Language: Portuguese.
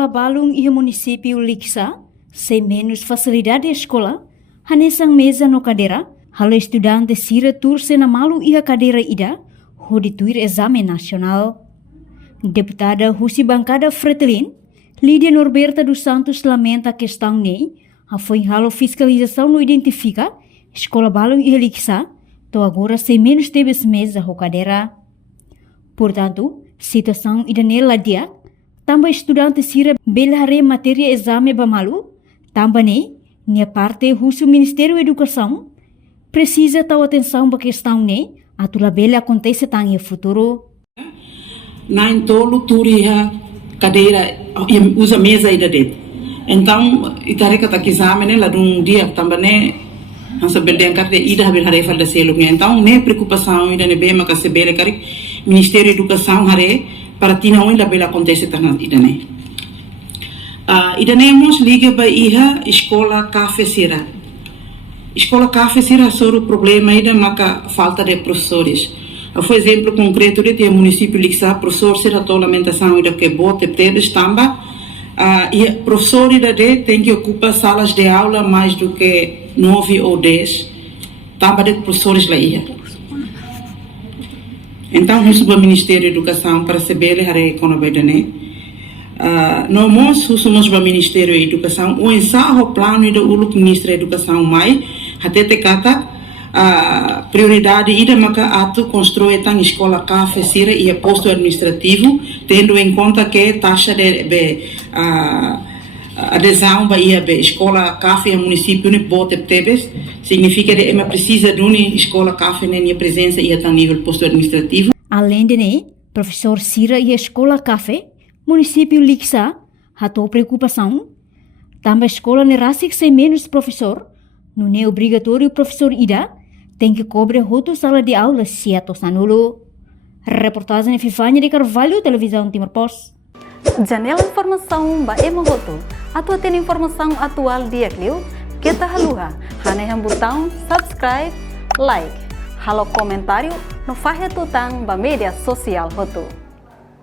Escola Balung e município Lixa, sem menos facilidade de escola, hanesang mesa no cadeira, halo estudante sira turse na malu e a cadeira ida, hodituir exame nacional. Deputada Husi Bancada Fretilin, Lídia Norberta dos Santos lamenta a questão nem, a foi halo fiscalização não identifica, Escola Balung e Lixa, to agora sem menos teve mesa no cadeira. Portanto, situação ida nela dia, também estudante sira belare matéria exame bamalu, também nia parte husu Ministério da Educação precisa tal atenção para questão ne atula bela acontece tang futuro. Na entolo turia cadeira usa mesa ida det. Então itareka tak exame ne ladung dia também asa belden karte ida haber hare falda selungnya. Então ne preocupação ida ne bema ka sebele kari Ministério da Educação hare para tina onde bela acontece tang ida ne. Ida ne mos liga ba iha escola café sira. Escola café sira soro problema ida maka falta de professores. Foi exemplo concreto de ter município Lixa, professor será a lamentação ida que bote tebes tamba. E professor ida de tem que ocupar salas de aula mais do que 9 ou 10. Tamba de professores lá ia. Então, nós o Ministério da Educação para saber a economia né. Nós somos o Ministério da Educação, o ensaio plano do Ministro da Educação mais até te cata prioridade ida maka ato construir tang escola café sira e posto administrativo tendo em conta que taxa de adesão ba ia be escola café município ne bote tebes significa que ema precisa de uma escola café ne presença ia tang nível posto administrativo. Além de ne professor sira e escola café município Lixa hatou preocupação também escola ne rasik sem menos professor não é obrigatório professor ida tem que cobrir outra sala de aula se a tosanulo. Reportagem Fifanya de Carvalho, Televisão Timor Post. Janela informação ba emo hoto. Atua tem informação atual dia clio. Kita haluha. Hane botão subscribe, like. Halo comentário no fahe tutang ba media sosial hoto.